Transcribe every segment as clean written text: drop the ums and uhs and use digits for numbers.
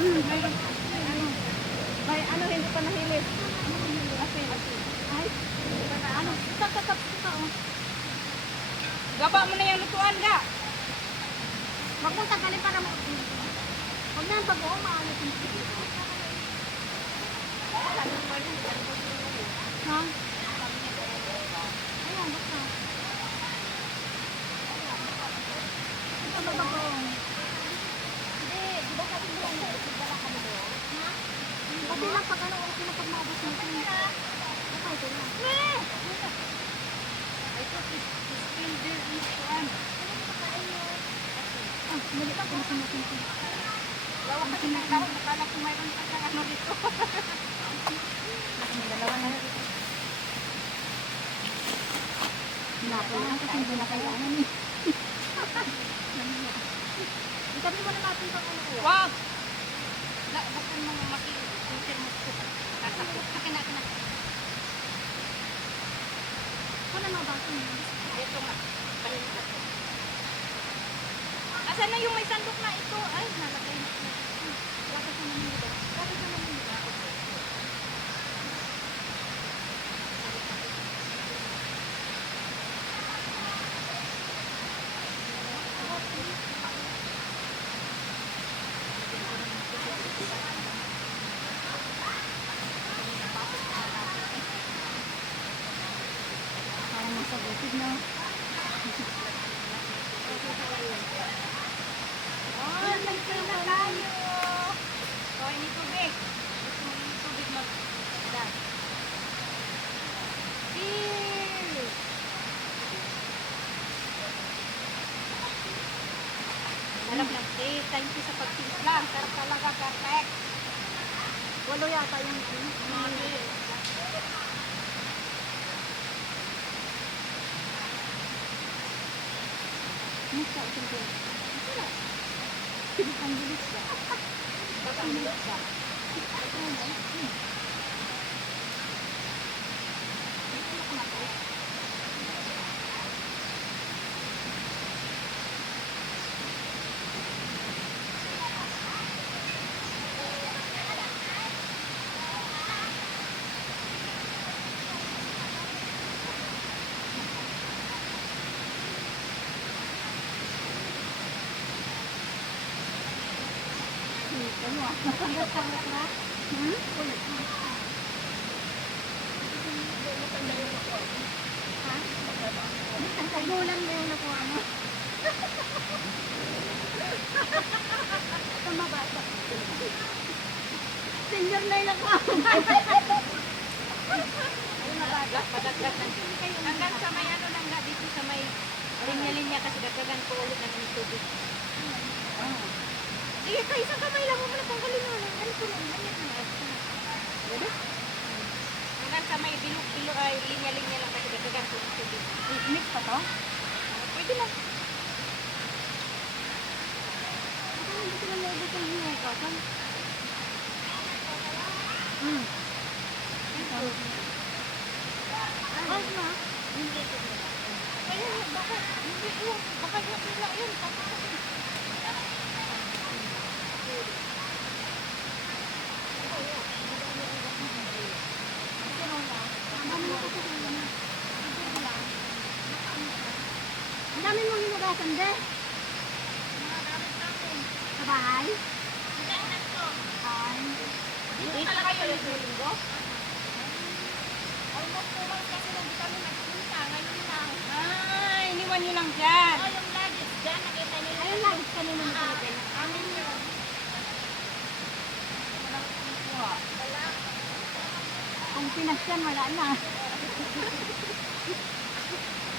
Mayroon. Ano? May ano, hindi pa nahilis. Asin. Ay, ano? Tatap ka, oh. Gaba mo na yung lutuan ga. Huwag mong tagalin para mo. Huwag na ang pag-uong maalit yung sige. Ha? Ayan, basta. Ito ba ba-uong? Hindi, di ba sabi mo lang dala ka mo doon? Ha? Kasi lang pag ano, okay na pag maabot natin. Okay, ito na. I thought it's still there in lutuan. Ah, mali pa kung sinasin ko. Lawa kasi ng dahon. Nakala ko mayroon pa siyang ano dito. Dalawa na rin. Napo lang kasi hindi na kailangan eh. Itabi mo na natin pang ano kuya. Wag! Buksan mo maki-filter mo ko. Nasakot. Akin na. Kung na mabasin mo. Ito nga. Pahinta ko. Asan na yung may sandok na ito? Ay, nalagay na. Dapat sa namin dito. Dapat sa namin dito. Parang masagutin na. Oh, nagkain na tayo. So, ini tubig. Gusto mo yung tubig mag-da. Beer! Sarap lang. Thank you sa pagtimpla. Sarap talaga. Perfect. Walo yata yung ano. Musta ito din. Wala. Ang bilis ba? Baka ang bilis ba? Ano ah? Sangat-sangat na? Kulit na. Ha? Ang kagulan mo yung nakuha mo. Ito mabasa. Senior na yung nakuha mo. Ay, mabasa. Padagdag ng hanggang sa may ano lang nga dito sa may linya-linya kasi dagdagan ko ulit ng tubig. Sige, kayo isang kamay lang mo na tanggalin mo. Ano po lang? Ganyan na. Hanggang sa may bilog-bilog ay linya-linya lang kasi dagdagan ko ng tubig. Mix pa to? Pwede lang. Ako hindi ko na naibig ang hinugasan. Ay, ma. Hindi ko na. Ayun, baka hindi yun. Baka yung pila yun. Ang dami mong hinugasan, de. Sa bahay? Ay. Dito na kayo linggo? Almost 2 months kasi hindi kami nagpunta. Ngayon lang. Ay, iniwan nyo lang dyan. Oh, yung luggage dyan. Nakita nyo lang. Ayun lang, kanina mo talaga. Amin yun. Walang kuha. Wala. Kung pinasyan, wala na.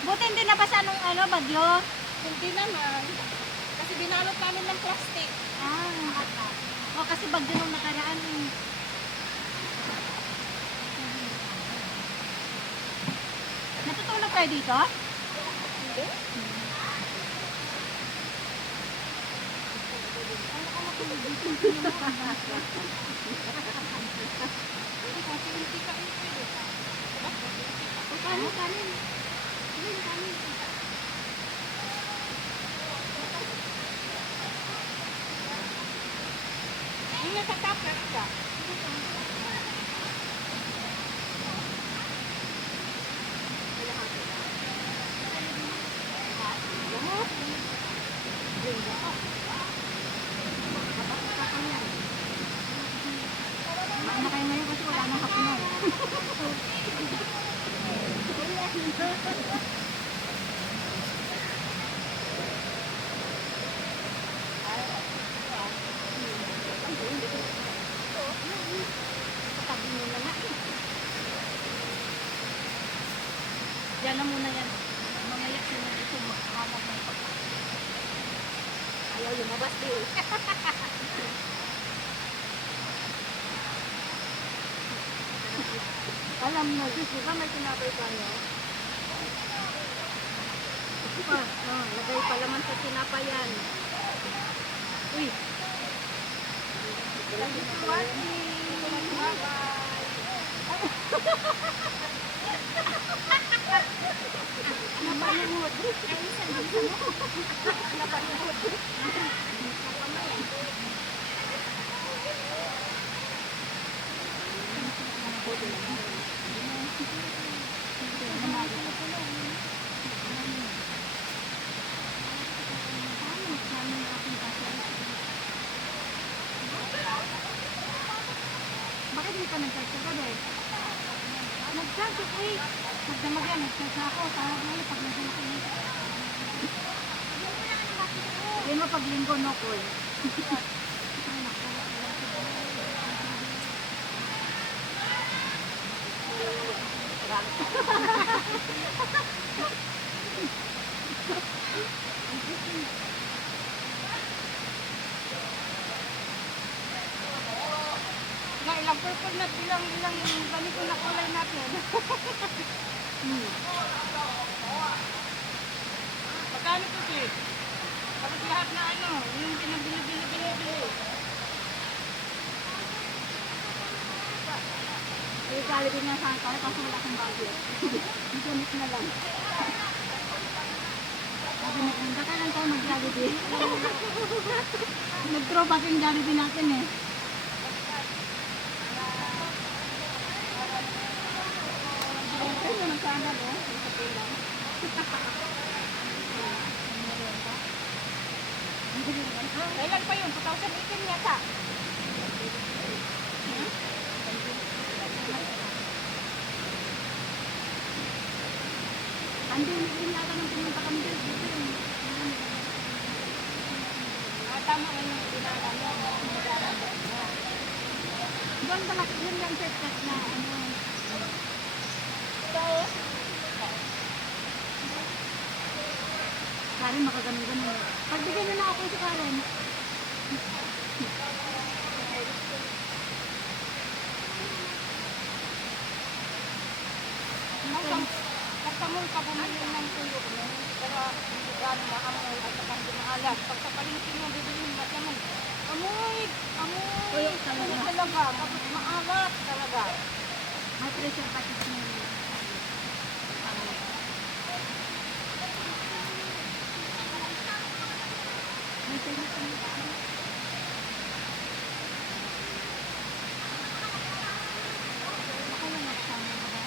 Buti hindi nabasa nung ano, bagyo. Hindi naman. Kasi binalot namin ng plastic. Ah. O kasi bagyo nung nakaraan. Natutulog kayo dito? Hindi. Kasi hindi ka pwede. Kanin, kanin. Kanin, kanin. Yung Katabi mo na nga. Yan na muna yan. Mamaya sila ito magkakamap ng pagkakas. Ayaw lumabas din. Alam na, Diyos, di ba may tinapay tayo? Lagay pa naman sa tinapay yan. Uy! Thank you for watching! Napanood. Ay, isang mo. Napanood. Bakit hindi ka nag-charge ka ba? Nag-charge ako eh. Pagdamag yan, nag-charge ako. Tawag mo yun, pag nagdamag ko yun. Hindi mo pag linggo, no call. Na ilang purple na ilang ganito na kulay natin. Magkano to, Kate? Kapag lahat na ano, yung pinabili-bili-bili. Eh, Jollibee na saan ka, kaso wala kang budget. Gamit na lang. Sabi na, handa ka lang tayo mag-Jollibee. Nag-throw back yung Jollibee natin eh. Ito yung sana no? Sa pilang. Kailan pa yun? 2018 yata. Andun din yata nung pumunta kami dito yun. Tama nga yung dinala mo. Doon ba yun yung set na ano. Karen, makaganon-ganon. Pagbigyan nyo na ako si Karen. Nagkamol ka bumili ng tuyo mo. Pero hindi gano'n maamoy at saka hindi maalat. Pag sa palengke mo, bibili mo naman. Amoy! Amoy! Tuyo talaga. Ano talaga? Tapos maalat talaga. May preservative na yun. May preservative na yun. Ako lang nagsama ka ba?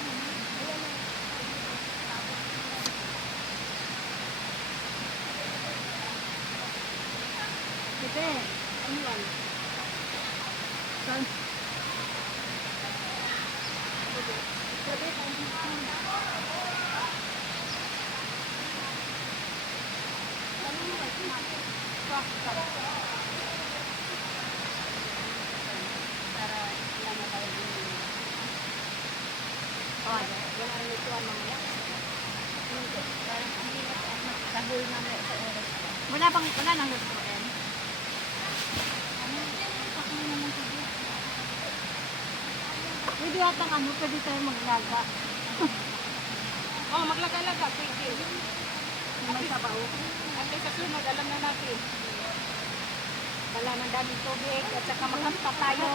Bebe, ano yan? Saan? Bebe, Para lang na tayo din. wala rin ito ang mamaya. Parang hindi na magkahul mamaya sa oras. Wala nang lutuin. Pwede yata ano, pwede tayo maglaga. Oh, maglaga-laga. Pwede. May sabaw. At sa sunod, alam na natin. Wala ng daming tubig at saka magkanta tayo.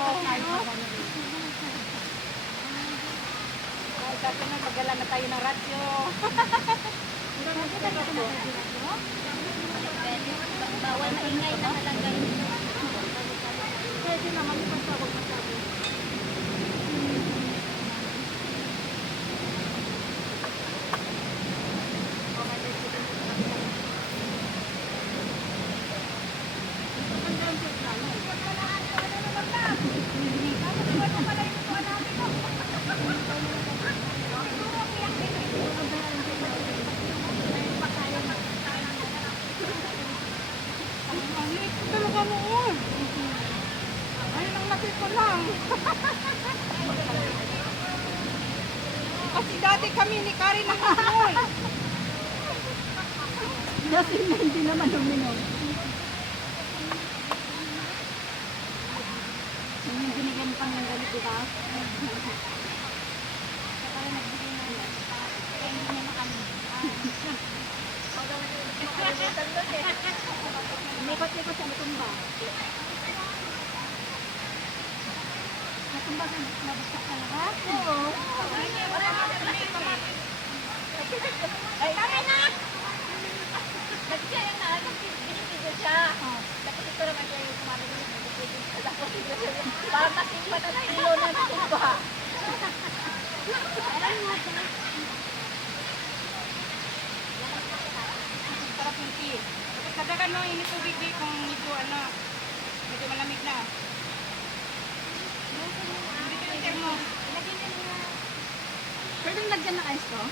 Sa sunod, magdala na tayo ng radyo. Bawal maingay na talaga. Pwede naman ipasabog na sabi. Kasi dati kami ni Karen na hamoy. Kasi hindi naman uminom. Yung binigyan pang ng galit, di ba? Kaya nagbigay na yan. Kaya hindi niya makamin. Likot-likot siya, natumba. Natumba sa nabagsak talaga? Oo. Ay, kami na! Nagkaya na, binibigyan siya. Tapos ito naman siya yung kumain ng binibigyan. Tapos ito siya, parang nasimba na na ilo na nasimba. Sarap yung tea. Tapos kadagan mo yung tubig di kung medyo ano, medyo malamig na. Hindi mo. Pwede lagyan ng ice to?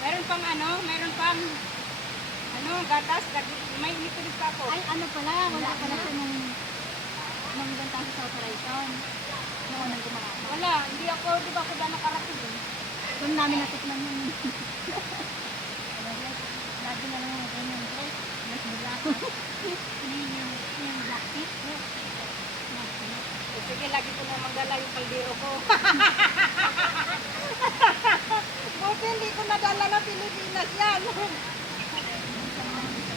Meron pang gatas, may nitubig pa ako. Ay, ano pala, wala pala siya nung bantang sa operation. Noon nang gumawa. Wala, hindi ako, di ba ako na nakarating eh. Doon namin natikman yun. Lagi na lang yung ganyan dress. Mas black. Yung black tip. Sige, lagi ko na magdala yung kaldero ko. Buti hindi ko nadala na Pilipinas yan.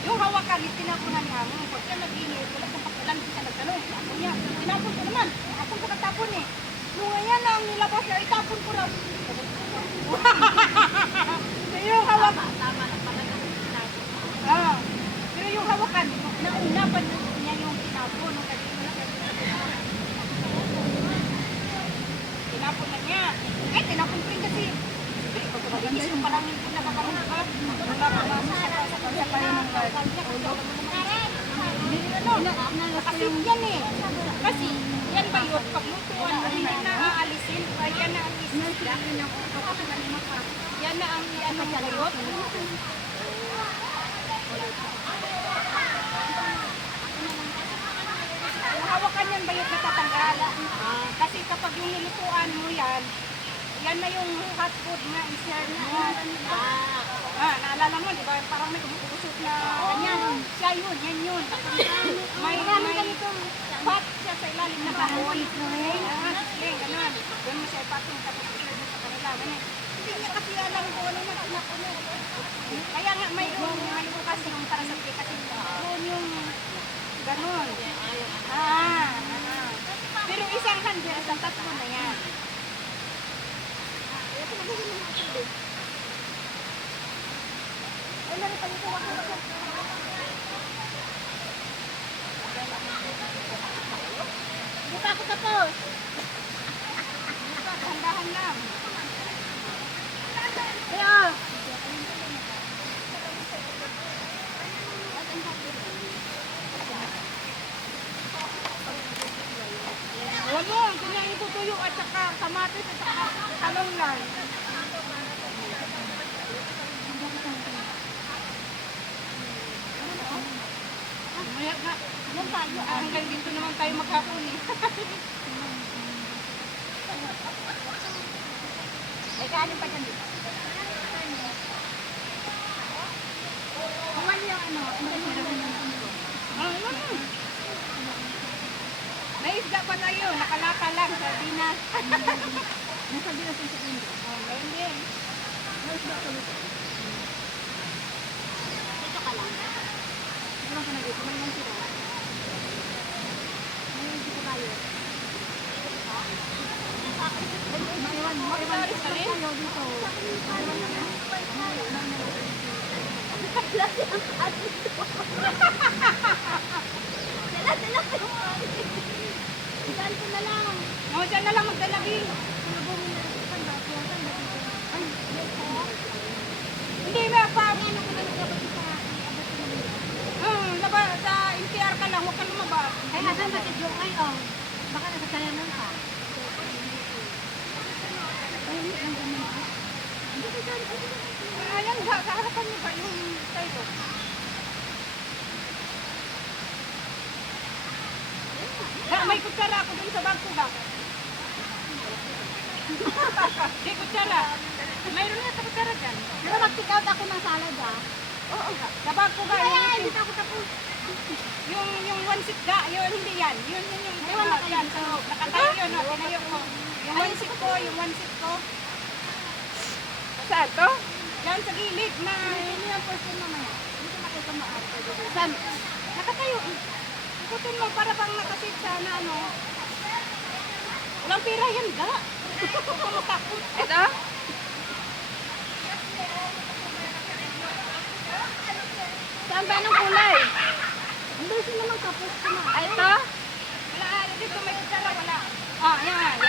Yung hawakan, tinapunan niya mo. Pag siya nag-init, wala kang pakialam, hindi siya nagtanong. Ako niya, tinapon ko naman. Ako ko katapon eh. Nung ngayon na ang nilabas niya, itapon ko raw. Yung hawakan. Tama na pala na tinapon. Pero yung hawakan, nauna pa niya yung tinapon. Nung kanina na tinapon na niya. Eh, tinapon ko rin kasi. Maganda yung parangin ko nakakarong ka. Wala pa ba sa pahinong ka. Nakasit yan eh. Kasi yan ba yun? Paglutuan mo, hindi na aalisin. Yan na ang isisya. Yan na ang iano mo yun. Hawakan yan ba yun natatanggal? Kasi kapag yung nilutuan mo yan, yan na yung hot food nga, i-share na. Naalala mo, di ba? Parang may umuusot na ganyan. Siya yun, yan yun. May hot siya sa ilalim na kahoy. Sling, ganun. Doon mo siya ipatong tapos i-share mo sa kanila. Ganyan. Hindi niya kasi alam kung ano na pinapuno. Kaya nga may bukas yung para sa tiya kasi yun yung ganun. Pero isang handle, isang tatlo na yan. Ay, lari pa nito ako. Hindi pa ako tapos. Dahan-dahan lang. Kaya. Huwag mo, kanyang itutuyo at saka kamatis at saka talong lang. Maya nga. Yan tayo. Hanggang dito naman tayo maghapon eh. May kanin pa dyan dito. Kuman yung ano, May isda pa tayo. Nakalaka lang. Sardinas. nasa bilas yung segundo. Ngayon din. May isda ko dito. Dito ka lang. Dito ka na dito. May lang sila. May lang dito tayo. Maiwan dito tayo dito. Saan ko na lang? Siya na lang magdalagi. Hindi na pa. Laba sa NCR ka lang. Huwag ka lumabas. Ay, asan ba si Joe ngayon? Baka nasasayanan ka. Ayan, sa harapan niyo ba yung tayo? Ayun nga. May kutsara ako dun sa bag ko ba? Di kutsara. Mayroon na sa kutsara dyan. Pero mag-pick out ako ng salad ah. Oo. Sa bag ko ba? Kaya hindi na ako tapos. Yung one seat ga, yun hindi yan. Yun yung yan. So, nakatayo yun. Tinayo ko. Yung one seat ko, yung one seat ko. Saan to? Yan sa gilid na. Hindi yung person mamaya. Hindi ko makita mo ate. Saan? Nakatayo. Ikutin mo para bang nakasit siya na ano. Walang pira yan ga. Kumutakot. Ito? Saan ba ng kulay? Hindi sila magtapos ko na. Ay, ito? Wala, dito may kutsara, wala. Oh, yan.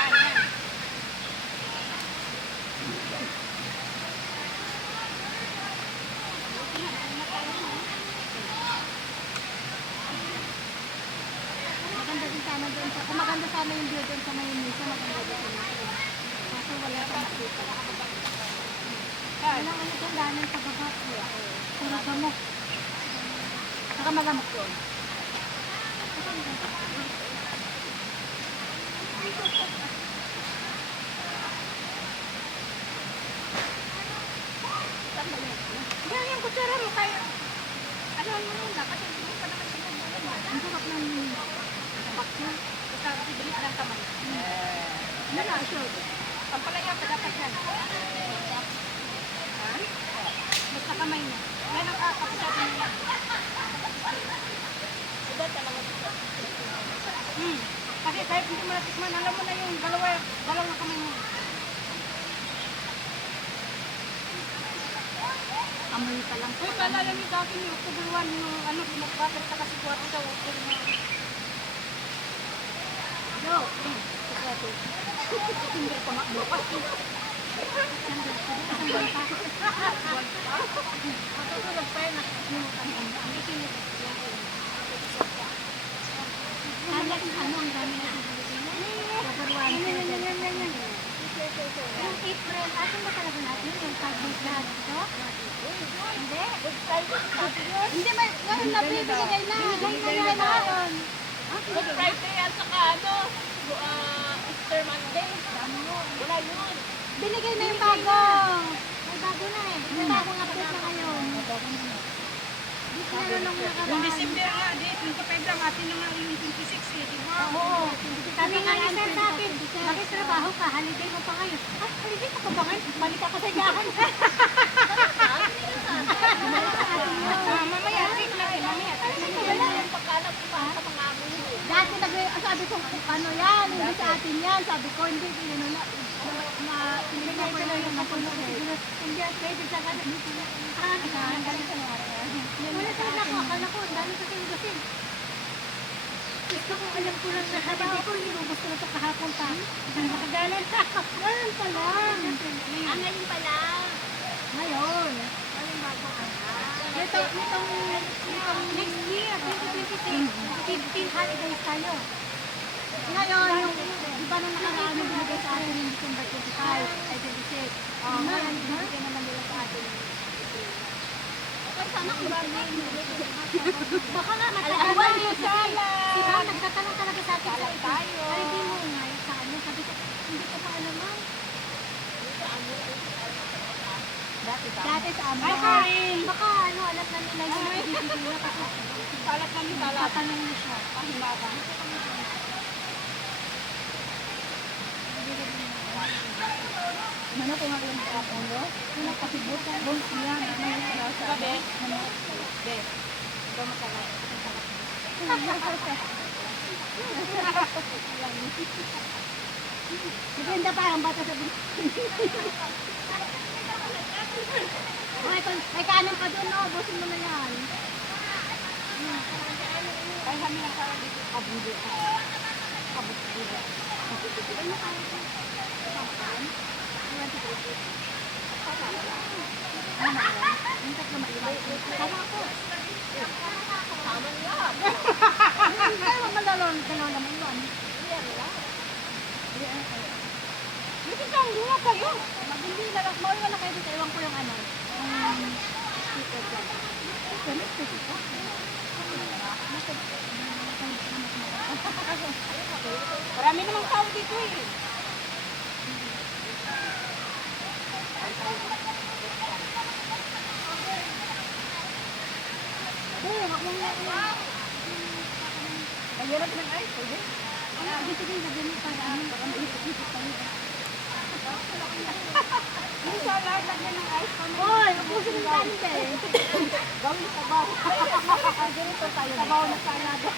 Maganda din sana doon. Kung maganda sana yung view doon sa may misa, maganda din yun. Kaso wala pa nakita. Saan? Walang ano dyan, daanan sa baba. Puro gamok. Saka magamok doon. Yan yung kutsara mo kaya. Ano mo muna, kasi hindi pa naman siya Ang sarap ng bakso. Basta bilis lang kamay. Ano na, sure. Pampalaya pa dapat yan. Ha? Basta kamay mo. Yan ang kapusabi mo yan. Kasi kahit hindi mo natikman, alam mo na yung dalawang kamay mo. Amoy pa lang. Uy, paalala niyo sa akin yung October 1, yung ano, pinagbabar ka kasi 4 daw. Yo! Hindi ko makbukas. Matutulog pa yun. Kaya ano ang dami na yung April, atin ba talaga natin yung 5 days lahat ito? Hindi? Hindi, ngayon na bibigay na. Bibigay na ngayon. Good Friday at saka ano, Easter Monday. Wala yun. Binigay na yung bago. May bago na eh. May bagong update na ngayon. Di sinaro nung nakaraan. Yung December nga, yung kapedang atin naman yung 26 eh, di ba? Oo. Sabi nga ni Sir sa akin, bakit trabaho ka? Holiday mo pa ngayon. Ah, holiday ka pa ba ngayon? Balik ako sa gahan. Mamaya, check natin, mamaya. Wala yung pagkalat pa sa mga amo yun. Dati sabi ko, ano yan, hindi sa atin yan. Sabi ko, hindi, pinigyan ko lang yung matulog. Hindi, pwede sa kanan. Wala talaga ako, akala ko, dami sa kinugasin. Gusto ko, alam ko lang na trabaho ko, hinubos ko na sa kahapon pa. Nakagalan na. Ngayon pa lang. Ngayon pa lang. Ngayon. Ngayon bago ka na. Nitong next year, 2026, 15 holidays tayo. Ngayon, yung iba nung nakaraan yung binigay sa atin yung December 25, ay 26. Ngayon, binigay naman nila sa atin yung sana kung baka nga matagal yung sala. Diba, nagtatanong talaga sa akin sa ito. Ay, di mo nga sa ano. Sabi ko, hindi ko pa alaman. Dati sa amin. Ay, Karin! Baka ano, alam na nila yung ibibigay na kasi Salat namin, salat. tatanong mo siya. Pahimaga. Ano ko nga yung ulo? Ano pasibot? Bones yan. Gabi. Be. Ikaw masalat. Maganda pa ang bata sa may kanin pa doon, no? Busin mo na yan. Ay, kami ang sarap dito. Kabulo. Kabulo. Ano kain ko? Papan? Ano ba ito? Ano na yan? Yung tatlo maliwan. Tama ako. Tama niya. Ay, wag malalon. Dalaw naman yun. Dito kang luha kayo. Hindi na lang. Mawala na kayo dito. Ewan ko yung ano. Speaker dyan. Ganit ko dito. Marami namang tao dito eh. Wag mong na. Mahirap ng ice, pwede? Dito din, lagyan mo para baka maisip-isip tayo. Hindi sa lahat lagyan ng ice. Hoy, ubusin ng kanin ka eh. Gawin sabaw. Ganito tayo. Sabaw na salada.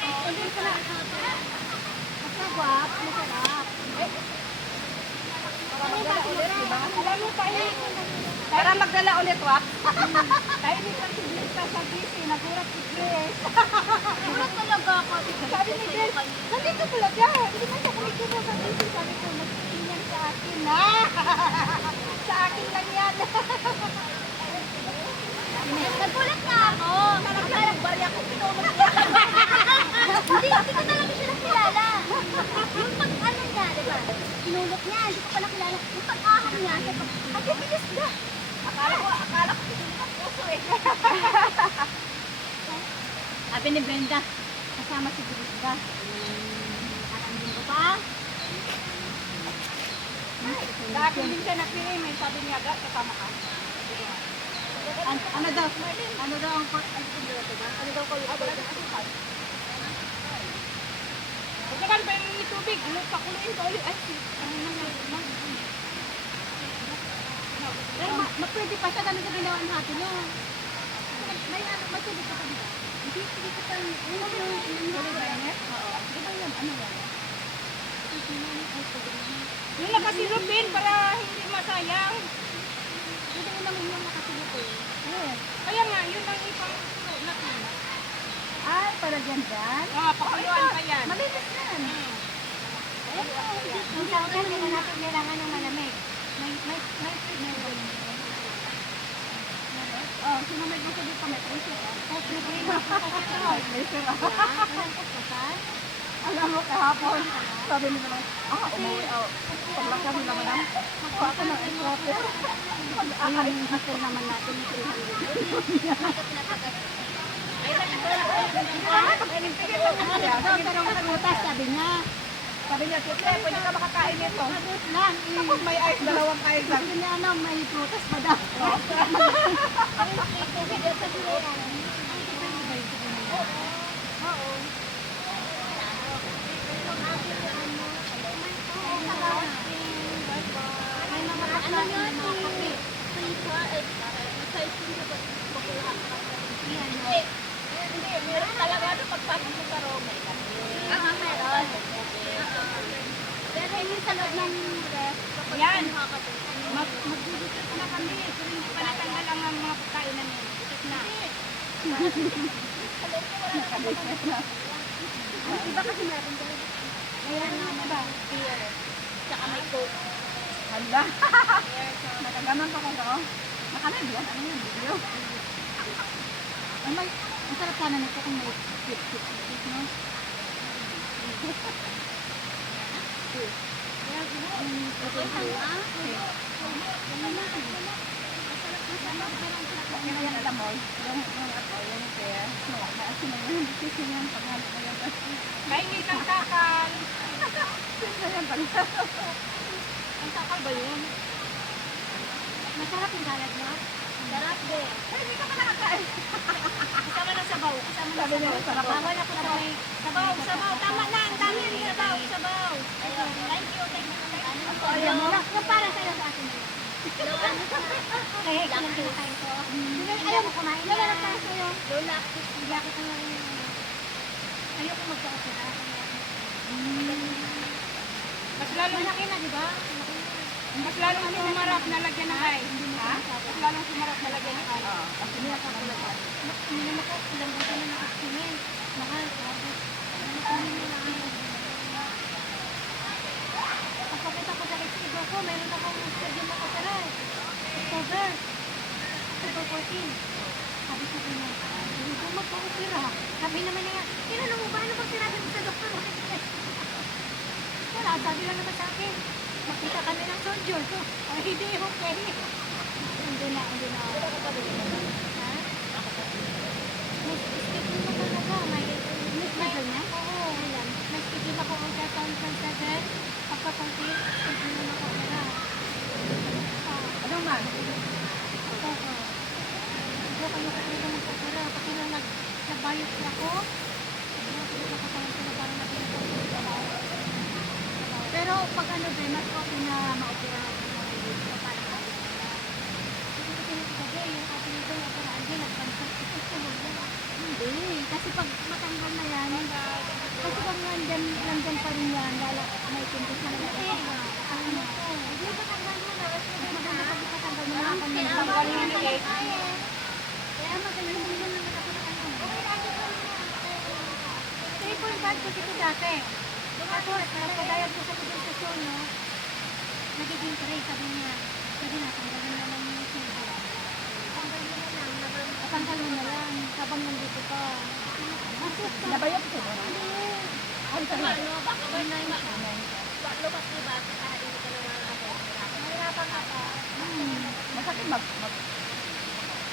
Hindi ka na. Masagwap, masarap. Ano ba ulit, diba? Alam mo pa eh. Para magdala ulit, wak. Dahil hindi pa si Blista sa DC, nagulat si Grace. Ulat talaga ako. Sabi ni Grace, nandito talaga. Hindi man siya kumikita sa DC. Sabi ko, nagsisinyan sa akin na. Sa akin lang yan. Nagulat nga ako. Akala ko bari ako pinulot niya. Hindi ko talaga siya nakilala. Yung pag-ano niya, diba? Pinulot niya, hindi ko pa nakilala. Yung pag-ahon niya, sabi ko, ang bibilis na. Akala ko pinulot ang puso eh. Sabi ni Brenda, kasama si Brenda. Nakakandin ko pa. Sa akin din siya napili. May sabi niya, ga, kasama ka. Ano daw? Ano daw ang ano daw kayo? Huwag naman pa yung tubig. Pakuluin ko ulit. Ay, Pero mapwede pa siya ganun sa ginawa natin no? May ano, matubig ka pa diba? Hindi ko pa yung oo. Di ba yan? Ano yan? yung nakasilupin para hindi masayang. Hindi mo naman yung nakasilip eh. Kaya nga, yun ang ipang natin. Ay, para dyan dyan? Pakuluan pa yan. Malinis yan. Yung sa hotel, kailan natin kailangan ng malamig. May oh, sino may gusto dito may pressure? Oh, free Alam mo kahapon, sabi nila naman, umuwi ako. Paglak kami naman ang, ako na extra. Ang hotel naman natin yung 300. Pero makagutas, sabi niya. Sabi niya, Tite, pwede ka makakain nito. Sagot lang. Tapos may ice, dalawang ice lang. Sabi niya, ano, may prutas pa daw. Ano yun? Hindi, meron talaga ano pagpasok mo sa Rome. Meron. Pero yung sa loob ng ref, Yan. Magdudukot na kami. Pero hindi pa natanggal ang mga pagkain namin. Dukot na. iba kasi meron doon. Ayan na ba? Beer. Tsaka may coke. Hala. Nakagaman pa ko ko. Nakamay ba? Ano yun? Video? Ang sarap sana nito kung may cute, no? Yan alam mo. Yung ako, yung kaya. Maasin na yun. Kasi yan, paghalap na yan. Kainin ng kakal. Sino yan pala? Ang kakal ba yun? Masarap yung salad, no? Sarap din. Ay, hindi ka pa nakakain. Kasama na sabaw. Kasama na Sabi niya, sabaw. sarap. Bawal ako sa may sabaw. Tama na. Ang dami yung sabaw. Sabaw. Thank you. Ayan mo. Yung para sa'yo sa akin. Kaya ikaw lang kinakain ko. Ayaw mo kumain. Wala lang para sa'yo. Lola, hindi ako kumain. Ayoko magkakasira. Mas lalong Malaki na, di ba? Mas lalong sumarap na lagyan ng ice. Ha? Mas lalong sumarap na lagyan ng ice. Oo. Kasi niya ka pala. Hindi naman ko. Ilang buto na nakakinin. Mahal. Pagkakita ko sa resibo ko, mayroon akong schedule na kasara. October 14. Sabi ko kanya, hindi ko magpapapira. Sabi naman niya, tinanong mo ba ano bang sinabi mo sa doktor? Wala, sabi lang naman sa akin. Makita kami ng soldier. Ay, hindi, okay. Hindi na. Ha? May schedule na talaga. May schedule na? Oo. May schedule na extra ko. Nakakasayan ko na parang natinatang ko sa trabaho. Pero pag ano din, mas okay na ma-opera ako ng video para ma-opera. Kasi kasi nagsasabi, yung ating ito, operaan din, nagpansat ito sa loob. Hindi, kasi pag matanggal na yan, kasi pag nandyan pa rin yan, may pintos na lang. Ano ko? Hindi ba tanggal mo na? Mas maganda pag ipatanggal mo na. Tanggal mo na eh. Kaya magaling mo naman na nakapatanggal mo. 3.5 kasi ito dati. Tapos, pagkadayag ko sa presentasyon, no? Nagiging 3, sabi niya. Sabi na, tanggalin na lang yung silver. Tanggal mo na lang. Habang nandito pa. Masuk ka. Nabayot ko. Ay, ano, baka ba na yung lumas diba? Kaya hindi ka naman ako. Mahirapan ka pa. Masakit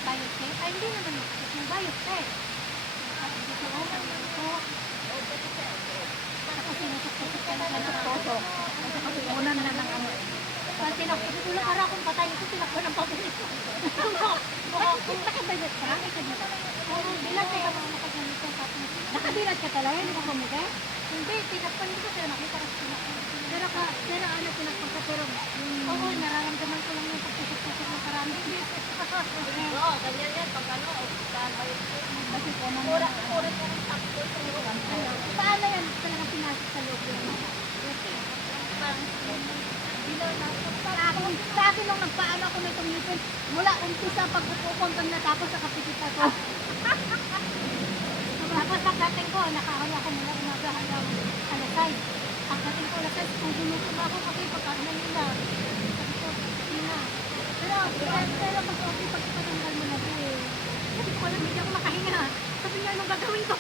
Biotech? Ay, hindi naman yung biotech. Kasi dito ko, ko. Tapos sinusok-susok ka na ng Tosok. Kasi unan na ng ano. Pag tinakot para akong patay ito, tinakot ng pabilis ko. Nakabilat ka? Oo, bilat eh. Nakabilat ka talaga? Hindi ko kumita? Hindi, tinakpan ko pero nakita ko tinakpan. Pero ano, tinakpan ka pero oo, nararamdaman ko lang yung pagsusok-susok ng karami. Oo, ganyan yan. Pag ano, Kasi ko naman. Pura sakto. Paano yan talagang pinasok sa loob yung mga? Sa akin nung nagpaano ako na itong ngipin, mula umpisa pagkukuko hanggang natapos sa kapitita ko. Tapos pagdating ko, nakahawa ako mula umaga hanggang alasay. Pagdating ko alasay, kung gumusok ako kasi pagkaanan nila. Sabi ko, hindi na. Pero mas okay pag ipatanggal mo na eh. Sabi ko alam, hindi ako makahinga. Sabi niya, anong gagawin ko?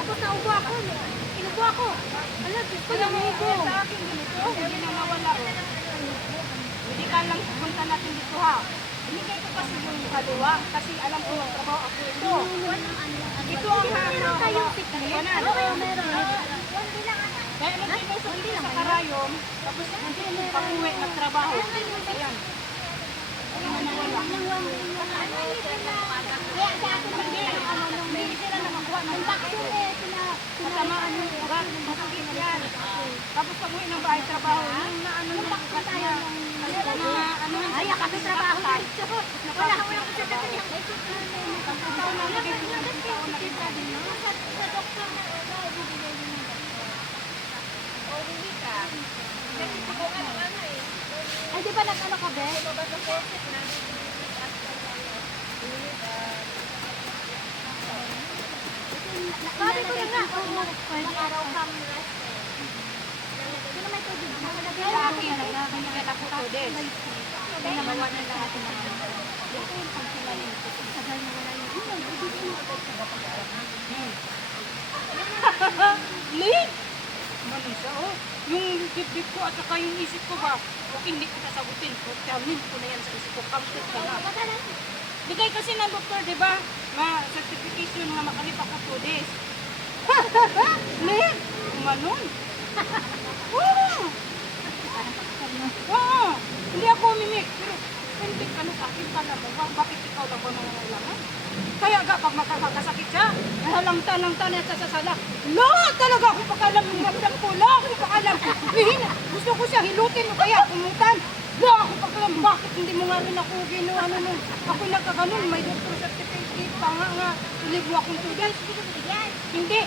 Tapos naubo ako. Inubo ako. Alam, Diyos ko, namubo. Sa akin ganito, hindi na nawala. Hindi ka lang pupunta natin dito ha. Binigay ko kasi yung kaliwa kasi alam ko yung trabaho ako ito. Ito ang Meron kayong sikli? Oo, meron. Kaya nandito sa karayon, tapos nandito pag-uwi ng trabaho. Ayan. Hindi na nawala. Kaya sa akin hindi may sila na magkuha ng vaccine eh. Matamaan yung ugat, masakit yan. Tapos pag-uwi ng bahay trabaho, yung naano yung ugat niya. Ay, kami trabaho dito. Wala ko lang sa dati yung Ikaw na naging sa doktor na bibigay din ng O, hindi ka. Kasi ako ano eh. ay, di ba nag-ano ka, Be? Sabi ko na nga, araw kang rest eh. Sino may tubig? sa akin, binigyan ako to din. Nawawa na lahat ng mga pag sila yung sagal na wala Lid! Manisa, oh. Yung dibdib ko at saka yung isip ko ba, okay, hindi ko sasagutin. Tamin ko na yan sa isip ko. Kamsit ka na. Bigay kasi ng doktor, di ba? Certification nga makalip ako 2 days. Lid! Umanon. Oo! Oo! Hindi ako umimik. Pero, hindi ka na sa akin talaga. Bakit ikaw lang ba nangangailangan? Kaya nga, pag makakasakit siya, halangta-langta na siya sa sala. Lahat talaga akong pakalam ng ramdam ko. Lahat akong pakalam. Gusto ko siya hilutin o kaya kumutan. Lahat akong pakalam. Bakit hindi mo nga rin ako ginawa nun? Ako nagkaganon. May doctor certificate pa nga. Live mo akong 2 days. Hindi.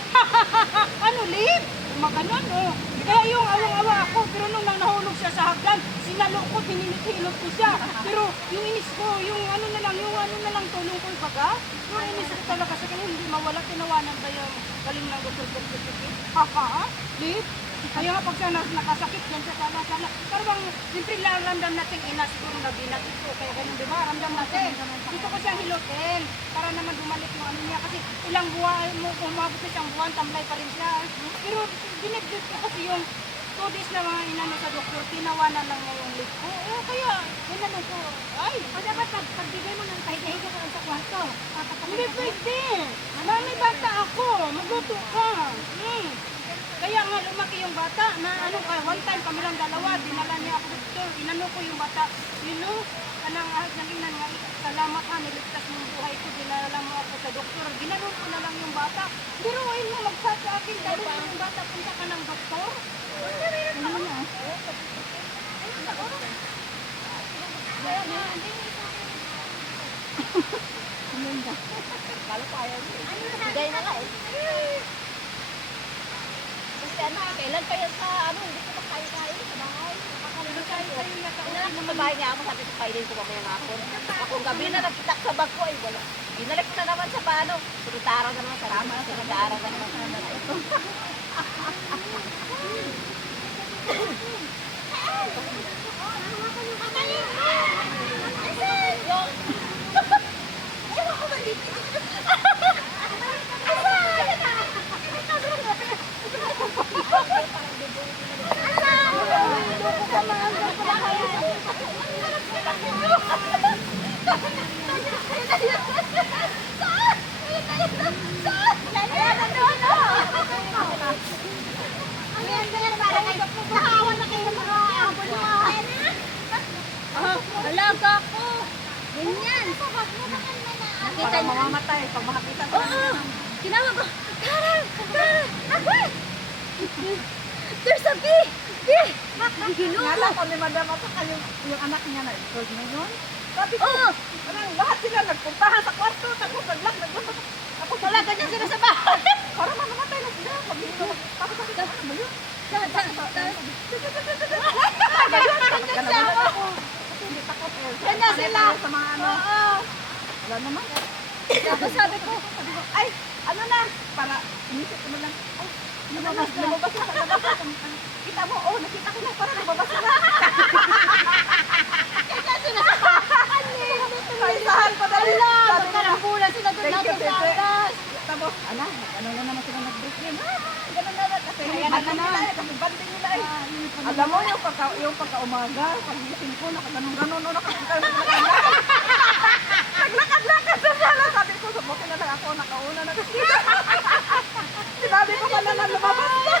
Ano, live? Maganon, oh. Kaya yung awang-awa ako, pero nung nahulog siya sa hagdan, sinalukot, hininit-hilot ko siya. Pero yung inis ko, yung ano na lang, tulong ko baga, yung inis ko talaga sa kanya, hindi mawala, tinawanan ba yung galing ng doktor certificate? Ha? Liv? Kaya nga pag siya nakasakit yan sa sala-sala, parang siyempre ramdam natin ina, siguro na binat ito, kaya ganun, di ba? Ramdam natin. Gusto ko siyang hilutin para naman bumalik yung ano niya kasi ilang buwan mo, umabot na siyang buwan, tamlay pa rin siya. Pero binigdit ko kasi yung 2 days na mga inano sa doktor, tinawanan lang niya yung leg ko. Kaya, ganun ko. Ay! O dapat pagbigay mo ng pahidahiga ko sa kwarto. Hindi pwede. Mami, bata ako. Magluto ka. Kaya nga lumaki yung bata na one time kami lang dalawa, dinala niya ako doktor, inano ko yung bata. kanang naginan nga, salamat ha, niligtas mo yung buhay ko, dinala mo ako sa doktor. Ginanon ko na lang yung bata. Pero ayun mo, mag-chat sa akin, sabi mo yung bata, punta ka ng doktor. Ano na? Kala ko ayaw niya. Bigay na nga eh. Kasi ano, kailan pa yan sa ano, hindi ko makain-kain sa bahay. Inanak ko sa bahay nga ako, sabi ko kainin ko mamaya nga ako. Ako gabi na nagkitak sa bag ko ay wala. Binalik ko na naman sa paano. Sunod-araw na naman sa rama. Sunod-araw na naman. Alaga ko. Ganyan. Nakita mo mamamatay pag makakita ko. Oo. Tinawag ko. Carol! Carol! Agad! There's a bee! Bee! Ginoo! Nala ko ni Madam at saka yung anak niya na iskog na yun. Sabi ko, Oo. anong lahat sila nagpuntahan sa kwarto, tapos naglak. Tapos Wala ganyan sila sa bahay. para mamamatay na sila. Tapos sabi ko, ano ba yun? Ganyan sila. Sa mga ano. Oo. Wala naman. Tapos sabi ko, Ay, ano na, para inisip ko na lang, ay, lumabas na sa labas. Kita mo, oh, nakita ko na, para lumabas na. ganyan sila sa bahay. Kaisahan pa dali. Wala, Sabi ko, magkarambulan sila doon Thank you, natin sa Tete. atas. tapos, ano na naman sila nag-break yun. Ganun na lang, kasi banding nila eh, kasi banding nila eh. Alam mo, yung pagka-umaga, pag-gising ko, nakaganon-ganon, naglakad-lakad sa sala. Sabi ko, subukin na lang ako, nakauna na. Sinabi ko pala na lumabas na.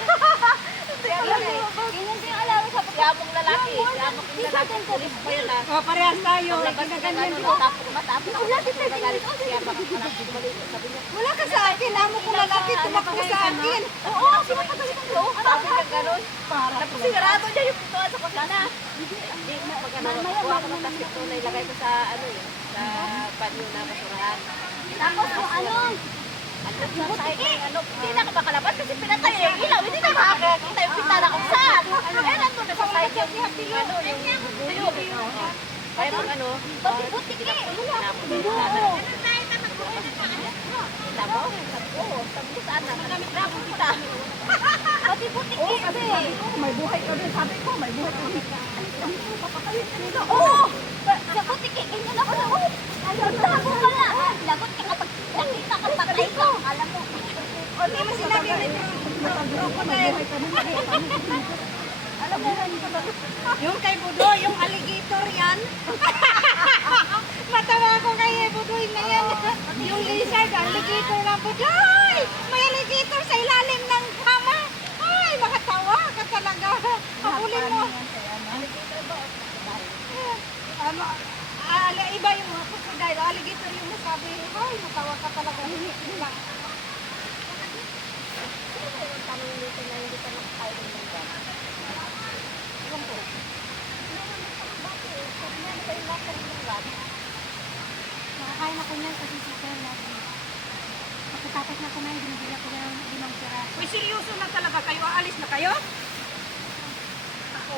Hindi pala lumabas. Ganyan din alam sa Yamong lalaki. Yamong lalaki. Pulis pa yun ah. Oh, parehas tayo. Paglabas ko ng ano, natapos Wala, ako. Tete, Nagalit ko siya, baka bumalik. Sabi niya, Wala ka sa akin, amo ko lalaki, tumakbo sa akin. oo, sinapagalit ko. Sabi niya gano'n. Tapos sinarado niya yung pintuan sa kusina. Hindi, pag ano, kuha ko ng plastic to na ilagay ko sa ano yun, sa banyo na basurahan. Tapos kung ano, At sa side ng ano, hindi na makalabas kasi pinatay yung ilaw. Hindi na makakakita yung pintana kung saan. Eh, nandun na sa side yung ano, yung buyo. Kaya pag ano, buti-buti ka eh. pinapos yung pintana. Tama? Oo, sabi ko saan na. Pinapos kita. Buti-buti Oo, ka kasi eh. sabi ko, may buhay ka din. Sabi ko, may buhay ka din. Alis kami, papatayin nila. Oo! Sa buti ka, ganyan ako na. Ayaw na ako pala. Lagot ka kapag nakita ka patay ko. Alam mo. Hindi mo sinabi nito. Matagro ko, may buhay ka din. Alam mo, Yung kay Budo, yung alligator yan. Matawa ko kay Budoy na yan. Yung lizard, alligator ng Budoy! May alligator sa ilalim ng kama. Ay, makatawa ka talaga. Habulin mo. Ano, iba yung mga crocodile. Alligator yung nasabi. Ay, matawa ka talaga. Hindi lang. Tanong dito na hindi ka nakakain ng gano'n. nakakain ako niyan kasi si Sir natin. Pagkatapos na kumain, binibigyan ko ng limang piraso. Uy, seryoso na talaga kayo? Aalis na kayo? Ako.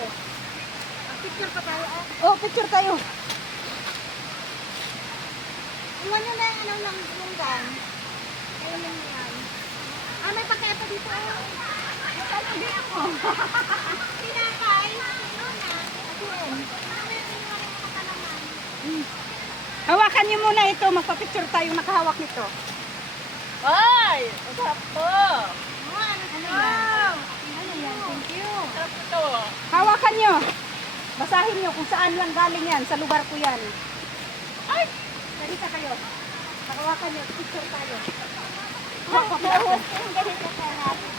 Picture pa tayo. Oh, picture tayo. Iwan nyo na yung ano ng lunggan. Ayun lang yan. Ah, may pagkaiba dito. Hindi ako. Pinapay. Hawakan niyo muna ito. Magpa-picture tayo nakahawak nito. Ay! Masarap to! Wow! Ano yan? Thank you. Masarap to! Hawakan niyo. Basahin niyo kung saan lang galing yan. Sa lugar ko yan. Ay! Ganito kayo. Hawakan niyo. Picture tayo. Ganito ka natin.